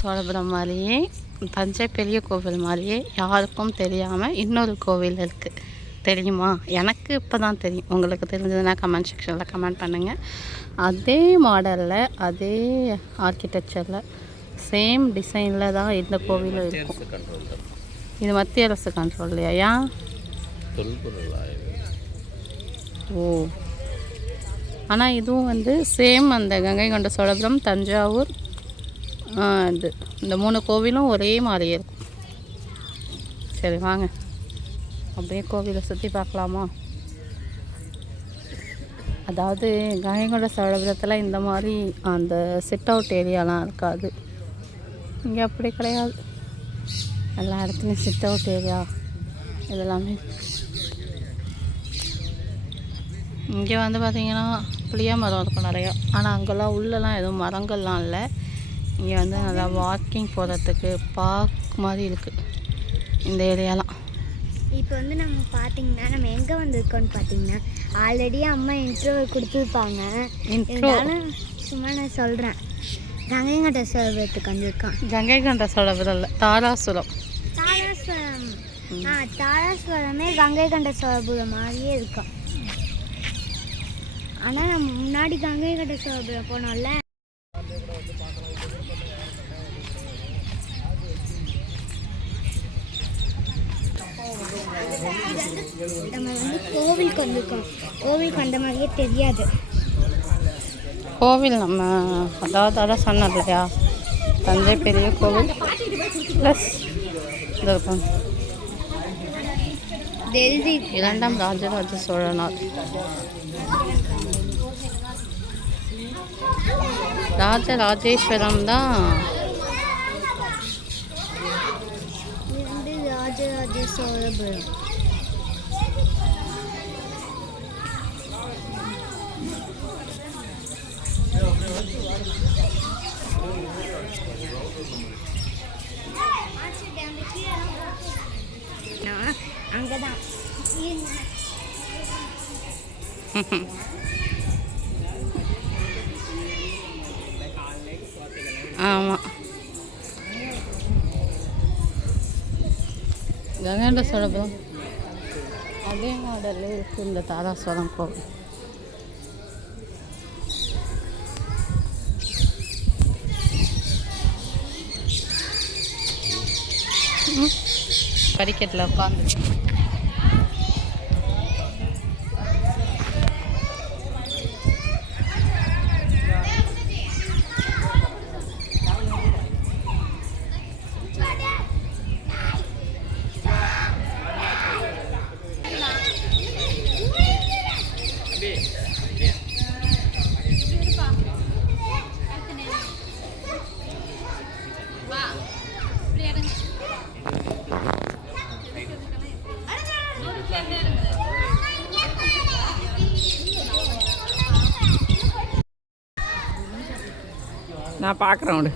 சோழபுரம் மாதிரியே தஞ்சை பெரிய கோவில் மாதிரியே யாருக்கும் தெரியாமல் இன்னொரு கோவில் இருக்குது. தெரியுமா? எனக்கு இப்போ தான் தெரியும். உங்களுக்கு தெரிஞ்சதுன்னா கமெண்ட் செக்ஷனில் கமெண்ட் பண்ணுங்கள். அதே மாடலில் அதே ஆர்கிடெக்சரில் சேம் டிசைனில் தான் இந்த கோவிலும் இருக்கும். இது மத்திய அரசு கண்ட்ரோல் இல்லையா? ஓ, ஆனால் இதுவும் வந்து சேம் அந்த கங்கை கொண்ட சோழபுரம், தஞ்சாவூர், இது இந்த 3 கோவிலும் ஒரே மாதிரியே இருக்கும். சரி வாங்க அப்படியே கோவிலை சுற்றி பார்க்கலாமா? அதாவது கங்கை கொண்ட சோழபுரத்தில் இந்த மாதிரி அந்த சிட் அவுட் ஏரியாலாம் இருக்காது. இங்கே அப்படி கிடையாது. எல்லா இடத்துலையும் சிட் அவுட் ஏரியா இதெல்லாமே. இங்கே வந்து பார்த்திங்கன்னா புளிய மரம் இருக்கும் நிறையா. ஆனால் அங்கெல்லாம் உள்ளெல்லாம் எதுவும் மரங்கள்லாம் இல்லை. இங்கே வந்து நல்லா வாக்கிங் போகிறதுக்கு பார்க் மாதிரி இருக்குது இந்த ஏரியாலாம். இப்போ வந்து நம்ம பார்த்திங்கன்னா நம்ம எங்கே வந்திருக்கோன்னு பார்த்தீங்கன்னா ஆல்ரெடி அம்மா இன்ட்ரோ கொடுத்துருப்பாங்க. இருந்தாலும் சும்மா நான் சொல்கிறேன். கங்கை கொண்ட சோழபுரத்துக்கு வந்திருக்கோம். கங்கை கொண்ட சோழபுரம் இல்லை, தாராசுரம். தாராசுரமே கங்கை கொண்ட சோழபுரம் மாதிரியே இருக்கும். ஆனால் நம்ம முன்னாடி கங்கை கொண்ட சோழபுரம் போனோம்ல, நம்ம வந்து கோவிலுக்கு வந்திருக்கோம். கோவிலுக்கு வந்த மாதிரியே தெரியாது. கோவில் நம்ம அதான் சொன்னது இல்லையா, தஞ்சை பெரிய கோவில் ப்ளஸ் இது இருக்கும். டெல்லி 2ஆம் ராஜராஜ சோழனார். ராஜராஜேஸ்வரம் தான் ராஜராஜ சோழபுரம். அங்கதான் ஆமாம். கங்கை கொண்ட சோழபுரம் அதே மாடலில் இருக்குது இந்த தாராசுரம் கோவில். படிக்கட்டில் உட்காந்து நான் பார்க்குறேன். விடு.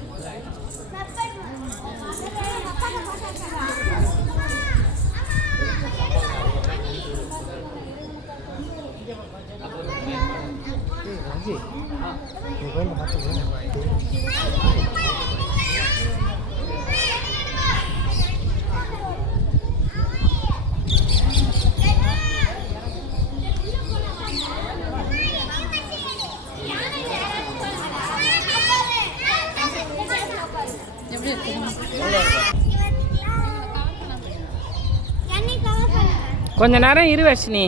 கொஞ்ச நேரம் இரு வர்ஷினி.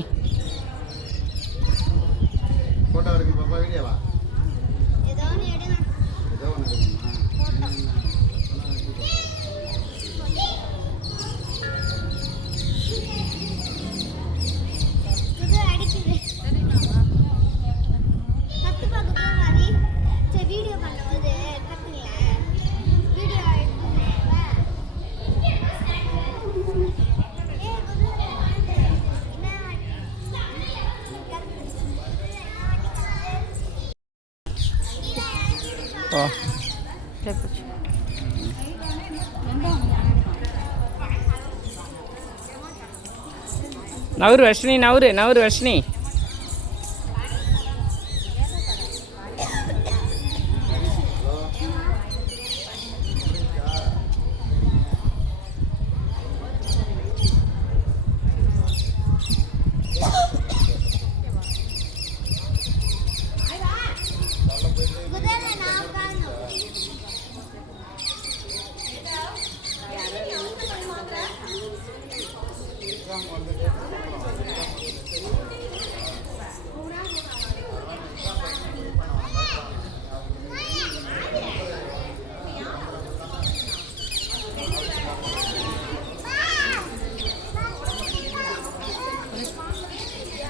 நவரு வர்ஷினி, நவரு வர்ஷினி.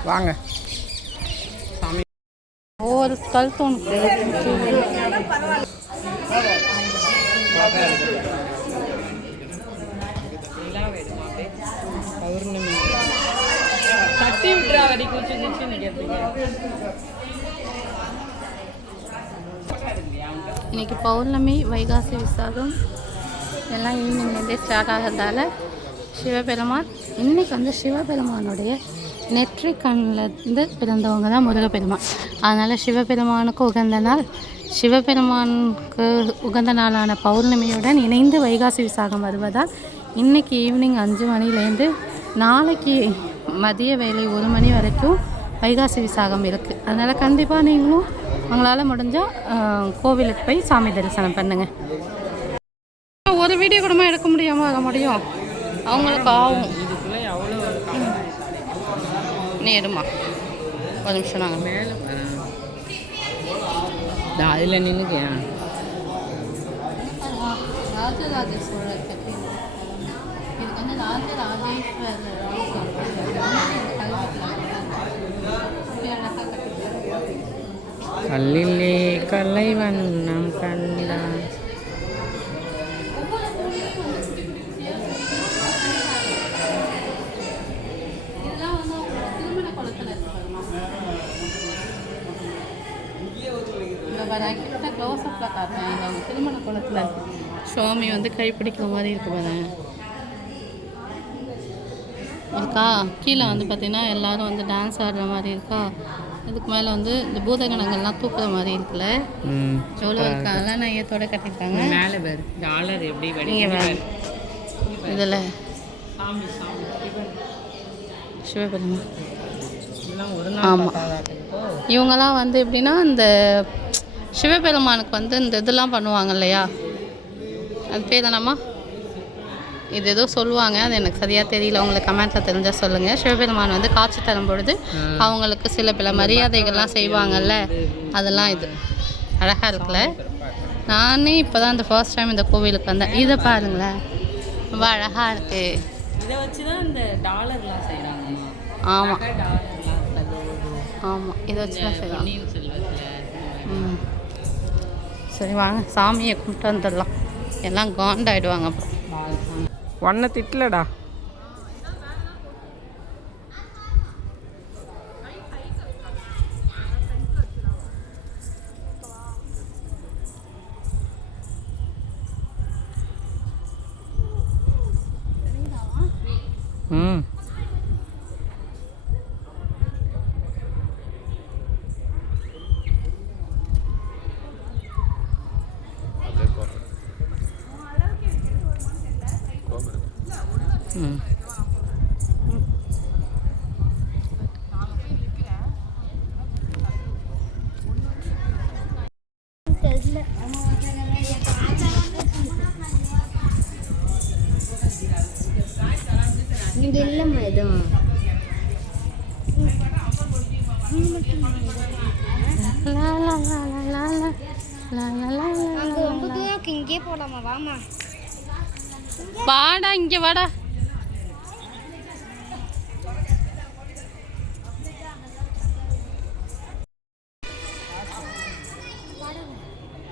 வாங்க சாமி. ஒவ்வொரு கல் தூணுக்கு பௌர்ணமி கட்டி விட்டுறா வடி குச்சி குச்சி நிற்கிறதுக்கு. இன்றைக்கி பௌர்ணமி, வைகாசி விசாகம் எல்லாம் ஈவினிங்லேருந்தே ஸ்டார்ட் ஆகிறதால சிவபெருமான் இன்றைக்கி வந்து சிவபெருமானுடைய நெற்றிக்கண்ணிலேருந்து பிறந்தவங்க தான் முருகப்பெருமான். அதனால் சிவபெருமானுக்கு உகந்த நாள். சிவபெருமானுக்கு உகந்த நாளான பௌர்ணமியுடன் இணைந்து வைகாசி விசாகம் வருவதால் இன்றைக்கி ஈவினிங் 5 மணிலேருந்து நாளைக்கு மதிய வேலை 1 மணி வரைக்கும் வைகாசி விசாகம் இருக்குது. அதனால் கண்டிப்பாக நீங்களும் உங்களால் முடிஞ்சால் கோவிலுக்கு போய் சாமி தரிசனம் பண்ணுங்கள். ஒரு வீடியோ கூடமா எடுக்க முடியாமல் வர முடியும், அவங்களுக்கு ஆகும். இதுக்குள்ளே எவ்வளோ நேருமா ஒரு நிமிஷம் நாங்கள் மேலே அதில் நின்றுக்கேன். ராஜராஜ சோழர் பற்றி இதுக்கு வந்து ராஜராஜேஸ்வரர் கல்லிலே கலை வண்ணம் கண்டான். க்ளோஸ்அப்பில் காட்டுறேன். அவங்க திருமண குளத்தில் சுவாமி வந்து கைப்பிடிக்கிற மாதிரி இருக்கு பாருங்க. இருக்கா கீழே வந்து பார்த்திங்கன்னா எல்லோரும் வந்து டான்ஸ் ஆடுற மாதிரி இருக்கா. இதுக்கு மேலே வந்து இந்த பூதகணங்கள்லாம் தூக்குற மாதிரி இருக்குல்ல, எவ்வளோ இருக்கா. அதெல்லாம் நையத்தோடு கட்டியிருக்காங்க. மேலே பேர் டாலர் எப்படி நீங்கள் இதில் சிவபெருமான். ஆமாம், இவங்கெல்லாம் வந்து எப்படின்னா இந்த சிவபெருமானுக்கு வந்து இந்த இதெல்லாம் பண்ணுவாங்க இல்லையா, அது பேர் என்னம்மா, இது ஏதோ சொல்லுவாங்க, அது எனக்கு சரியாக தெரியல. உங்களுக்கு கமெண்ட்டில் தெரிஞ்சால் சொல்லுங்கள். சிவபெருமான் வந்து காட்சி தரும் பொழுது அவங்களுக்கு சில பல மரியாதைகள்லாம் செய்வாங்கல்ல, அதெல்லாம் இது அழகாக இருக்குல்ல. நானே இப்போ தான் இந்த ஃபர்ஸ்ட் டைம் இந்த கோவிலுக்கு வந்தேன். இதை பாருங்களேன், ரொம்ப அழகாக இருக்குது. இதை வச்சு தான் இந்த டாலர்லாம் செய்கிறாங்க. ஆமாம் ஆமாம், இதை வச்சு தான் செய்யலாம். சரி வாங்க சாமியை கும்பிட்டு வந்துடலாம். எல்லாம் காண்டாயிடுவாங்க அப்புறம். ஒன்றை திட்டலடா. ம் இங்கே இல்லைம்மா எதுவும். அங்கே ரொம்ப தூரம் இங்கே போடாமா, வாமா வாடா இங்கே வாடா.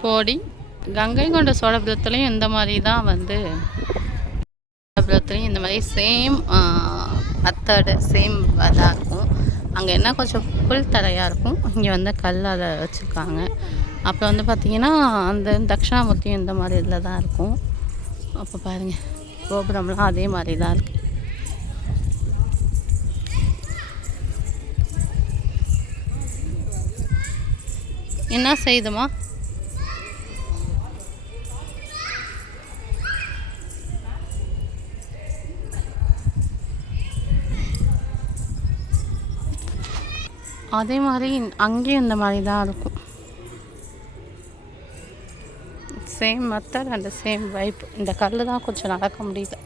போடி கங்கை கொண்ட சோழபுரத்துலேயும் இந்த மாதிரி தான் வந்து சோழபுரத்துலேயும் இந்த மாதிரி சேம் மெத்தடு சேம் இதாக இருக்கும். அங்கே என்ன கொஞ்சம் புல் தரையாக இருக்கும், இங்கே வந்து கல்லால் வச்சுருக்காங்க. அப்புறம் வந்து பார்த்திங்கன்னா அந்த தட்சிணாமூர்த்தியும் இந்த மாதிரி இதில் தான் இருக்கும். அப்போ பாருங்கள் கோபுரம்லாம் அதே மாதிரி தான் இருக்குது. என்ன செய்யுதுமா? அதே மாதிரி அங்கேயும் இந்த மாதிரி தான் இருக்கும். Same method and same vibe. இந்த கல் தான் கொஞ்சம் நடக்க முடியல.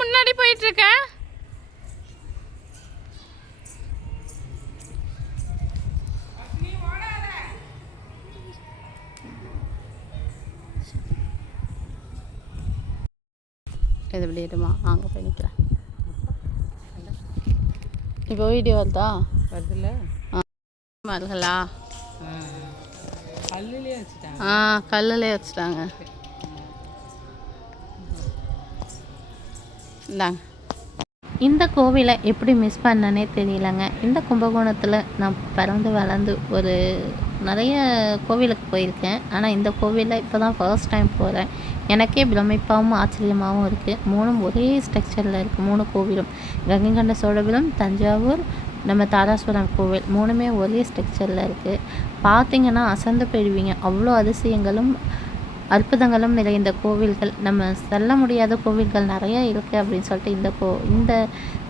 முன்னாடி போயிட்டு இருக்க. இது இப்படிடுமா அங்கே போய் நிற்கிறேன். இப்போ வீடியோ வருதா? வருதுல்ல. வருங்களா? கல்லுலேயே வச்சுட்டாங்க. கல்லுலேயே வச்சுட்டாங்க. இந்தாங்க. இந்த கோவிலை எப்படி மிஸ் பண்ணனே தெரியலங்க. இந்த கும்பகோணத்தில் நான் பிறந்து வளர்ந்து ஒரு நிறைய கோவிலுக்கு போயிருக்கேன். ஆனால் இந்த கோவிலில் இப்போ தான் ஃபர்ஸ்ட் டைம் போகிறேன். எனக்கே பிரமிப்பாகவும் ஆச்சரியமாகவும் இருக்குது. 3 ஒரே ஸ்ட்ரக்சரில் இருக்குது. 3 கோவிலும் கங்கை கொண்ட சோழபுரம், தஞ்சாவூர், நம்ம தாராசுரம் கோவில் 3மே ஒரே ஸ்ட்ரக்சரில் இருக்குது. பார்த்திங்கன்னா அசந்து போயிடுவீங்க. அவ்வளோ அதிசயங்களும் அற்புதங்களும் நிறைந்த கோவில்கள், நம்ம செல்ல முடியாத கோவில்கள் நிறையா இருக்குது அப்படின்னு சொல்லிட்டு இந்த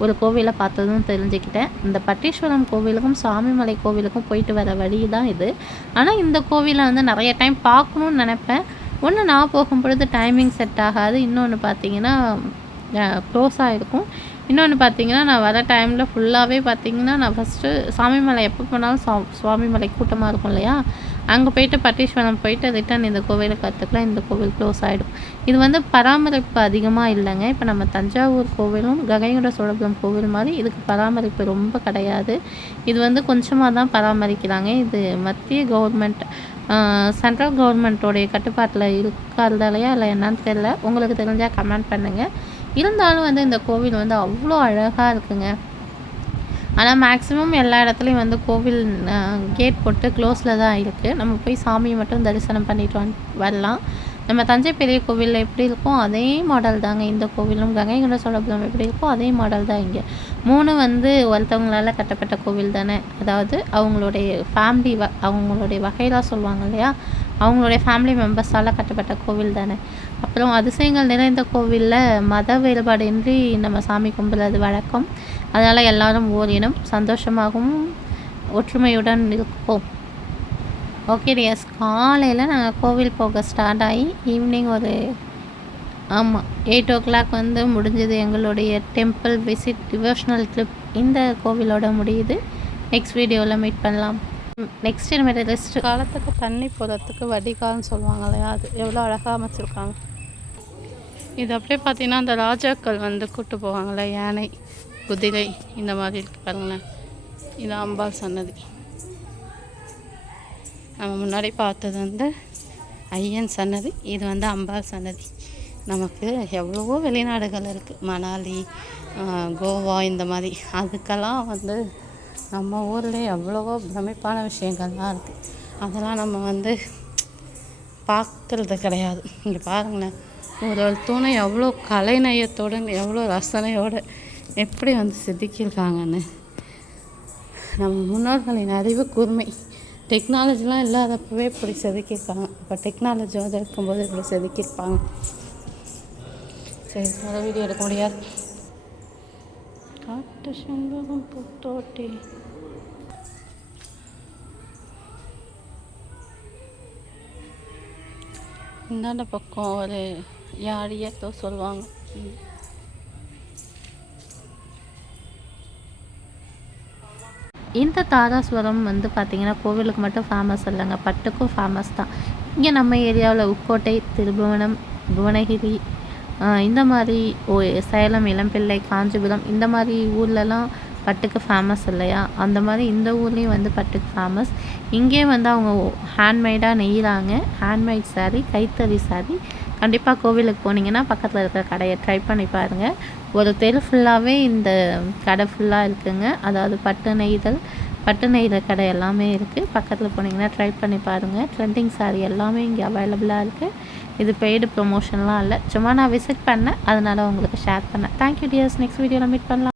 ஒரு கோவிலை பார்த்ததும் தெரிஞ்சுக்கிட்டேன். இந்த பட்டீஸ்வரம் கோவிலுக்கும் சாமிமலை கோவிலுக்கும் போயிட்டு வர வழி தான் இது. ஆனால் இந்த கோவிலை வந்து நிறைய டைம் பார்க்கணுன்னு நினைப்பேன். ஒன்று நான் போகும்பொழுது டைமிங் செட் ஆகாது, இன்னொன்று பார்த்தீங்கன்னா க்ளோஸாக இருக்கும். இன்னொன்று பார்த்தீங்கன்னா நான் வர டைமில் ஃபுல்லாகவே பார்த்தீங்கன்னா நான் ஃபஸ்ட்டு சாமிமலை எப்போ போனாலும் சுவாமிமலை கூட்டமாக இருக்கும் இல்லையா, அங்கே போயிட்டு பட்டீஸ்வரம் போயிட்டு ரிட்டன் இந்த கோவிலை கற்றுக்கலாம். இந்த கோவில் க்ளோஸ் ஆகிடும். இது வந்து பராமரிப்பு அதிகமாக இல்லைங்க. இப்போ நம்ம தஞ்சாவூர் கோவிலும் கங்கை கொண்ட சோழபுரம் கோவில் மாதிரி இதுக்கு பராமரிப்பு ரொம்ப கிடையாது. இது வந்து கொஞ்சமாக தான் பராமரிக்கிறாங்க. இது மத்திய கவர்மெண்ட் சென்ட்ரல் கவர்மெண்ட்டோடைய கட்டுப்பாட்டில் இருக்கிறதாலையா இல்லை என்னன்னு தெரியல. உங்களுக்கு தெரிஞ்சால் கமெண்ட் பண்ணுங்கள். இருந்தாலும் வந்து இந்த கோவில் வந்து அவ்வளோ அழகாக இருக்குங்க. ஆனால் மேக்ஸிமம் எல்லா இடத்துலையும் வந்து கோவில் கேட் போட்டு க்ளோஸில் தான் இருக்குது. நம்ம போய் சாமியை மட்டும் தரிசனம் பண்ணிட்டு வரலாம். நம்ம தஞ்சை பெரிய கோவிலில் எப்படி இருக்கோ அதே மாடல் தாங்க இந்த கோவிலும். கங்கை கொண்ட சோழபுரம் எப்படி இருக்கோ அதே மாடல் தான் இங்கே. 3 வந்து ஒருத்தவங்களால் கட்டப்பட்ட கோவில் தானே. அதாவது அவங்களுடைய ஃபேமிலி அவங்களுடைய வகையெல்லாம் சொல்லுவாங்க இல்லையா, அவங்களுடைய ஃபேமிலி மெம்பர்ஸால் கட்டப்பட்ட கோவில் தானே. அப்புறம் அதிசயங்கள் நிறைந்த கோவிலில் மத வேறுபாடின்றி நம்ம சாமி கும்பிட்றது வழக்கம். அதனால் எல்லோரும் ஓரினம் சந்தோஷமாகவும் ஒற்றுமையுடன் இருப்போம். ஓகே டியர்ஸ், காலையில் நாங்கள் கோவில் போக ஸ்டார்ட் ஆகி ஈவினிங் ஒரு 8 o'clock வந்து முடிஞ்சது எங்களுடைய டெம்பிள் விசிட் டிவோஷனல் ட்ரிப். இந்த கோவிலோட முடியுது. நெக்ஸ்ட் வீடியோவில் மீட் பண்ணலாம். நெக்ஸ்ட் நம்ம ரெஸ்ட் காலத்துக்கு தண்ணி போகிறதுக்கு வடிகால்னு சொல்லுவாங்க இல்லையா, அது எவ்வளோ அழகாக அமைச்சிருக்காங்க. இது அப்படியே பார்த்தீங்கன்னா அந்த ராஜாக்கள் வந்து கூப்பிட்டு போவாங்களே, யானை, குதிரை இந்த மாதிரி இருக்கு பாருங்களேன். இது அம்பாள் சன்னதி. நம்ம முன்னாடி பார்த்தது வந்து ஐயன் சன்னதி, இது வந்து அம்பாள் சன்னதி. நமக்கு எவ்வளவோ வெளிநாடுகள் இருக்குது, மணாலி, கோவா இந்த மாதிரி. அதுக்கெல்லாம் வந்து நம்ம ஊரில் எவ்வளவோ பிரமிப்பான விஷயங்கள்லாம் இருக்குது. அதெல்லாம் நம்ம வந்து பார்க்குறது கிடையாது. இங்கே பாருங்களேன், ஒரு தூணை எவ்வளோ கலைநயத்தோடு எவ்வளோ ரசனையோடு எப்படி வந்து செதுக்கியிருக்காங்கன்னு. நம்ம முன்னோர்களின் அறிவு கூர்மை. டெக்னாலஜிலாம் இல்லாதப்பவே இப்படி செதுக்கியிருக்காங்க. இப்போ டெக்னாலஜி வந்து இருக்கும்போது இப்படி செதுக்கியிருப்பாங்க. சரி, அதை வீடியோ எடுக்க முடியாது. காட்டு செண்பகம் பூத்தோட்டி. இந்தாண்ட பக்கம் ஒரு யாழியத்தோ சொல்லுவாங்க. இந்த தாராசுரம் வந்து பார்த்திங்கன்னா கோவிலுக்கு மட்டும் ஃபேமஸ் இல்லைங்க, பட்டுக்கும் ஃபேமஸ் தான். இங்கே நம்ம ஏரியாவில் உக்கோட்டை, திருபுவனம், புவனகிரி, இந்த மாதிரி சேலம், இளம்பிள்ளை, காஞ்சிபுரம் இந்த மாதிரி ஊர்லலாம் பட்டுக்கு ஃபேமஸ் இல்லையா, அந்த மாதிரி இந்த ஊர்லேயும் வந்து பட்டுக்கு ஃபேமஸ். இங்கே வந்து அவங்க ஹேண்ட்மேடாக நெய்கிறாங்க. ஹேண்ட்மேட் சாரீ, கைத்தறி சாரீ. கண்டிப்பாக கோவிலுக்கு போனீங்கன்னா பக்கத்தில் இருக்கிற கடையை ட்ரை பண்ணி பாருங்கள். ஒரு தெரு ஃபுல்லாகவே இந்த கடை ஃபுல்லாக இருக்குதுங்க. அதாவது பட்டு நெய்தல் கடை எல்லாமே இருக்குது. பக்கத்தில் போனீங்கன்னா ட்ரை பண்ணி பாருங்கள். ட்ரெண்டிங் சாரீ எல்லாமே இங்கே அவைலபிளாக இருக்குது. இது பெய்டு ப்ரொமோஷன்லாம் இல்லை, சும்மா நான் விசிட் பண்ணேன், அதனால் உங்களுக்கு ஷேர் பண்ணேன். Thank you tears. நெக்ஸ்ட் வீடியோவில் மீட் பண்ணலாம்.